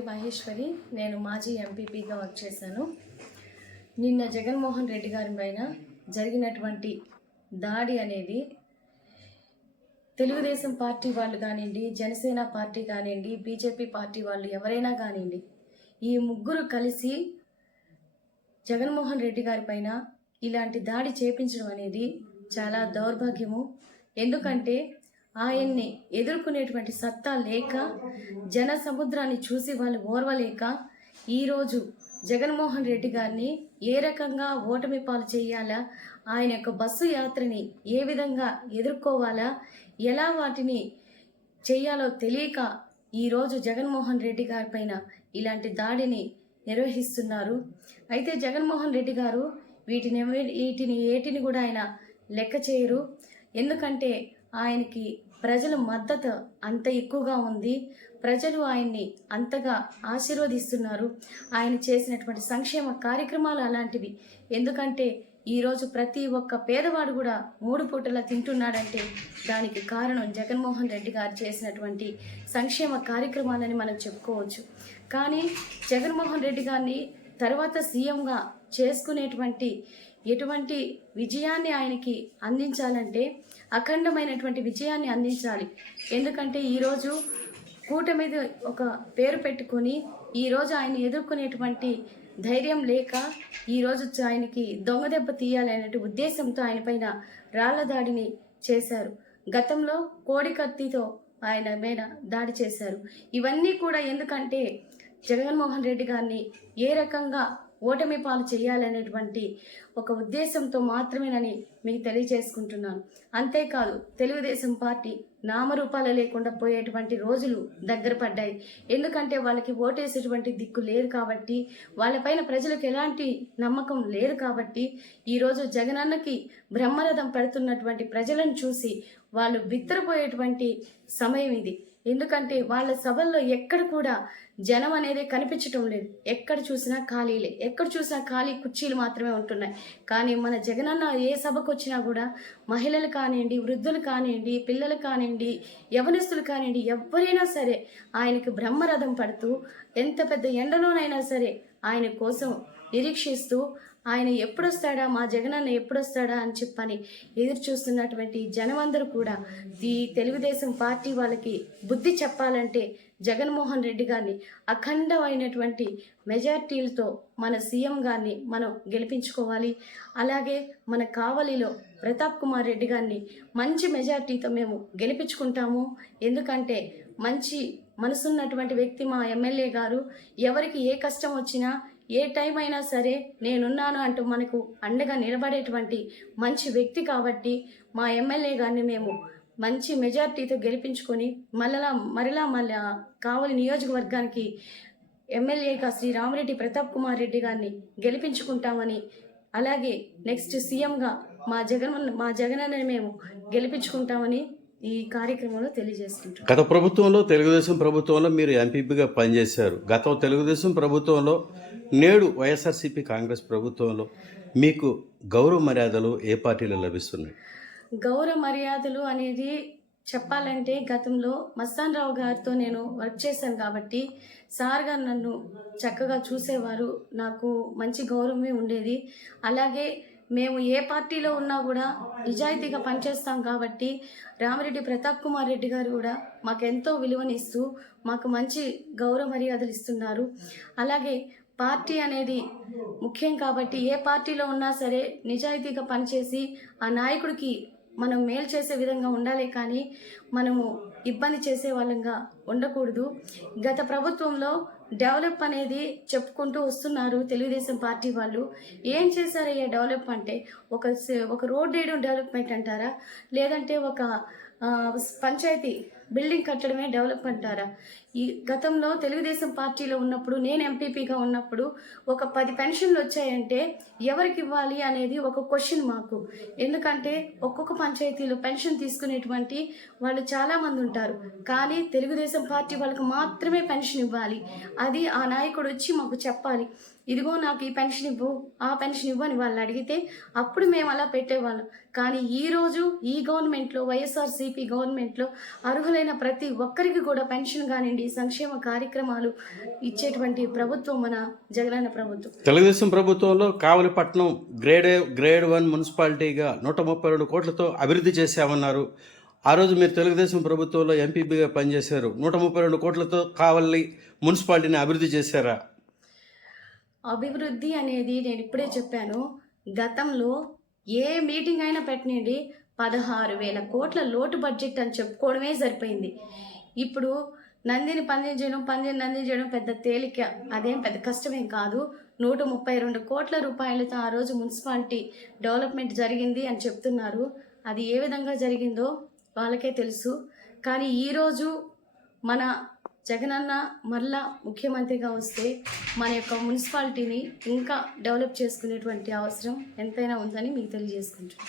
పేరు మహేశ్వరి. నేను మాజీ ఎంపీపీగా వర్క్ చేశాను. నిన్న జగన్మోహన్ రెడ్డి గారి పైన జరిగినటువంటి దాడి అనేది తెలుగుదేశం పార్టీ వాళ్ళు కానివ్వండి, జనసేన పార్టీ కానివ్వండి, బీజేపీ పార్టీ వాళ్ళు ఎవరైనా కానివ్వండి, ఈ ముగ్గురు కలిసి జగన్మోహన్ రెడ్డి గారి పైన ఇలాంటి దాడి చేపించడం అనేది చాలా దౌర్భాగ్యము. ఎందుకంటే ఆయన్ని ఎదుర్కొనేటువంటి సత్తా లేక, జన సముద్రాన్ని చూసి వాళ్ళు ఓర్వలేక ఈరోజు జగన్మోహన్ రెడ్డి గారిని ఏ రకంగా ఓటమి పాలు చేయాలా, ఆయన యొక్క బస్సు యాత్రని ఏ విధంగా ఎదుర్కోవాలా, ఎలా వాటిని చేయాలో తెలియక ఈరోజు జగన్మోహన్ రెడ్డి గారి పైన ఇలాంటి దాడిని నిర్వహిస్తున్నారు. అయితే జగన్మోహన్ రెడ్డి గారు వీటిని ఏటిని కూడా ఆయన లెక్క చేయరు. ఎందుకంటే ఆయనకి ప్రజల మద్దతు అంత ఎక్కువగా ఉంది. ప్రజలు ఆయన్ని అంతగా ఆశీర్వదిస్తున్నారు. ఆయన చేసినటువంటి సంక్షేమ కార్యక్రమాలు అలాంటివి. ఎందుకంటే ఈరోజు ప్రతి ఒక్క పేదవాడు కూడా 3 పూటలా తింటున్నాడంటే దానికి కారణం జగన్మోహన్ రెడ్డి గారు చేసినటువంటి సంక్షేమ కార్యక్రమాలని మనం చెప్పుకోవచ్చు. కానీ జగన్మోహన్ రెడ్డి గారిని తర్వాత సీఎంగా చేసుకునేటువంటి ఎటువంటి విజయాన్ని ఆయనకి అందించాలంటే అఖండమైనటువంటి విజయాన్ని అందించాలి. ఎందుకంటే ఈరోజు కూటమి మీద ఒక పేరు పెట్టుకొని ఈరోజు ఆయన ఎదుర్కొనేటువంటి ధైర్యం లేక ఈరోజు ఆయనకి దొంగ దెబ్బ తీయాలనే ఉద్దేశంతో ఆయన పైన రాళ్ల దాడిని చేశారు. గతంలో కోడి కత్తితో ఆయన మీద దాడి చేశారు. ఇవన్నీ కూడా ఎందుకంటే జగన్మోహన్ రెడ్డి గారిని ఏ రకంగా ఓటమి పాలు చేయాలనేటువంటి ఒక ఉద్దేశంతో మాత్రమేనని మీకు తెలియజేసుకుంటున్నాను. అంతేకాదు తెలుగుదేశం పార్టీ నామరూపాలు లేకుండా పోయేటువంటి రోజులు దగ్గర పడ్డాయి. ఎందుకంటే వాళ్ళకి ఓటేసేటువంటి దిక్కు లేదు కాబట్టి, వాళ్ళపైన ప్రజలకు ఎలాంటి నమ్మకం లేదు కాబట్టి ఈరోజు జగనన్నకి బ్రహ్మరథం పెడుతున్నటువంటి ప్రజలను చూసి వాళ్ళు బిత్తరపోయేటువంటి సమయం ఇది. ఎందుకంటే వాళ్ళ సభల్లో ఎక్కడ కూడా జనం అనేది కనిపించటం లేదు. ఎక్కడ చూసినా ఖాళీలే, ఎక్కడ చూసినా ఖాళీ కుర్చీలు మాత్రమే ఉంటున్నాయి. కానీ మన జగనన్న ఏ సభకు వచ్చినా కూడా మహిళలు కానివ్వండి, వృద్ధులు కానివ్వండి, పిల్లలు కానివ్వండి, యవనస్తులు కానివ్వండి, ఎవరైనా సరే ఆయనకు బ్రహ్మరథం పడుతూ ఎంత పెద్ద ఎండలోనైనా సరే ఆయన కోసం నిరీక్షిస్తూ ఆయన ఎప్పుడొస్తాడా, మా జగనన్న ఎప్పుడొస్తాడా అని చెప్పని ఎదురు చూస్తున్నటువంటి జనమందరూ కూడా ఈ తెలుగుదేశం పార్టీ వాళ్ళకి బుద్ధి చెప్పాలంటే జగన్మోహన్ రెడ్డి గారిని అఖండమైనటువంటి మెజార్టీలతో మన సీఎం గారిని మనం గెలిపించుకోవాలి. అలాగే మన కావలిలో ప్రతాప్ కుమార్ రెడ్డి గారిని మంచి మెజార్టీతో మేము గెలిపించుకుంటాము. ఎందుకంటే మంచి మనసున్నటువంటి వ్యక్తి మా ఎమ్మెల్యే గారు. ఎవరికి ఏ కష్టం వచ్చినా ఏ టైం అయినా సరే నేనున్నాను అంటూ మనకు అండగా నిలబడేటువంటి మంచి వ్యక్తి కాబట్టి మా ఎమ్మెల్యే గారిని మేము మంచి మెజార్టీతో గెలిపించుకొని మరలా కావలి నియోజకవర్గానికి ఎమ్మెల్యేగా శ్రీ రామిరెడ్డి ప్రతాప్ కుమార్ రెడ్డి గారిని గెలిపించుకుంటామని, అలాగే నెక్స్ట్ సీఎంగా మా జగనన్నని మేము గెలిపించుకుంటామని ఈ కార్యక్రమంలో తెలియజేసుకుంటాం. గత ప్రభుత్వంలో తెలుగుదేశం ప్రభుత్వంలో మీరు ఎంపీపీగా పనిచేశారు. గత తెలుగుదేశం ప్రభుత్వంలో, నేడు వైఎస్ఆర్సీపీ కాంగ్రెస్ ప్రభుత్వంలో మీకు గౌరవ మర్యాదలు ఏ పార్టీలో లభిస్తున్నాయి? గౌరవ మర్యాదలు అనేది చెప్పాలంటే గతంలో మస్తాన్ రావు గారితో నేను వర్క్ చేశాను కాబట్టి సార్ గారు నన్ను చక్కగా చూసేవారు. నాకు మంచి గౌరవమే ఉండేది. అలాగే మేము ఏ పార్టీలో ఉన్నా కూడా నిజాయితీగా పనిచేస్తాం కాబట్టి రామిరెడ్డి ప్రతాప్ కుమార్ రెడ్డి గారు కూడా మాకెంతో విలువనిస్తూ మాకు మంచి గౌరవ మర్యాదలు ఇస్తున్నారు. అలాగే పార్టీ అనేది ముఖ్యం కాబట్టి ఏ పార్టీలో ఉన్నా సరే నిజాయితీగా పనిచేసి ఆ నాయకుడికి మనం మేలు చేసే విధంగా ఉండాలి, కానీ మనము ఇబ్బంది చేసే వాళ్ళంగా ఉండకూడదు. గత ప్రభుత్వంలో డెవలప్ అనేది చెప్పుకుంటూ వస్తున్నారు తెలుగుదేశం పార్టీ వాళ్ళు. ఏం చేశారయ్యా డెవలప్ అంటే? ఒక రోడ్ వేయడం డెవలప్మెంట్ అంటారా? లేదంటే ఒక పంచాయతీ బిల్డింగ్ కట్టడమే డెవలప్ అంటారా? ఈ గతంలో తెలుగుదేశం పార్టీలో ఉన్నప్పుడు, నేను ఎంపీపీగా ఉన్నప్పుడు ఒక 10 పెన్షన్లు వచ్చాయంటే ఎవరికి ఇవ్వాలి అనేది ఒక క్వశ్చన్ మాకు. ఎందుకంటే ఒక్కొక్క పంచాయతీలో పెన్షన్ తీసుకునేటువంటి వాళ్ళు చాలామంది ఉంటారు. కానీ తెలుగుదేశం పార్టీ వాళ్ళకి మాత్రమే పెన్షన్ ఇవ్వాలి. అది ఆ నాయకుడు వచ్చి మాకు చెప్పాలి. ఇదిగో నాకు ఈ పెన్షన్ ఇవ్వు, ఆ పెన్షన్ ఇవ్వు అని వాళ్ళు అడిగితే అప్పుడు మేము అలా పెట్టేవాళ్ళం. కానీ ఈరోజు ఈ గవర్నమెంట్లో, వైఎస్ఆర్సీపీ గవర్నమెంట్లో అర్హులైన ప్రతి ఒక్కరికి కూడా పెన్షన్ కానివ్వండి, ఉండి సంక్షేమ కార్యక్రమాలు ఇచ్చేటువంటి ప్రభుత్వం మన జగనన్న ప్రభుత్వం. తెలుగుదేశం ప్రభుత్వంలో కావలిపట్నం గ్రేడ్ 1 మున్సిపాలిటీగా 132 కోట్లతో అభివృద్ధి చేశామన్నారు. ఆ రోజు మీరు తెలుగుదేశం ప్రభుత్వంలో ఎంపీపీగా పనిచేశారు. 132 కోట్లతో కావలి మున్సిపాలిటీని అభివృద్ధి చేశారా? అభివృద్ధి అనేది నేను ఇప్పుడే చెప్పాను. గతంలో ఏ మీటింగ్ అయినా పెట్టనండి 16,000 కోట్ల లోటు బడ్జెట్ అని చెప్పుకోవడమే సరిపోయింది. ఇప్పుడు నందిని నందిని చేయడం పెద్ద తేలిక, అదేం పెద్ద కష్టమేం కాదు. 132 కోట్ల రూపాయలతో ఆ రోజు మున్సిపాలిటీ డెవలప్మెంట్ జరిగింది అని చెప్తున్నారు. అది ఏ విధంగా జరిగిందో వాళ్ళకే తెలుసు. కానీ ఈరోజు మన జగనన్న మళ్ళా ముఖ్యమంత్రిగా వస్తే మన యొక్క మున్సిపాలిటీని ఇంకా డెవలప్ చేసుకునేటువంటి అవసరం ఎంతైనా ఉందని మీకు తెలియజేసుకుంటున్నాను.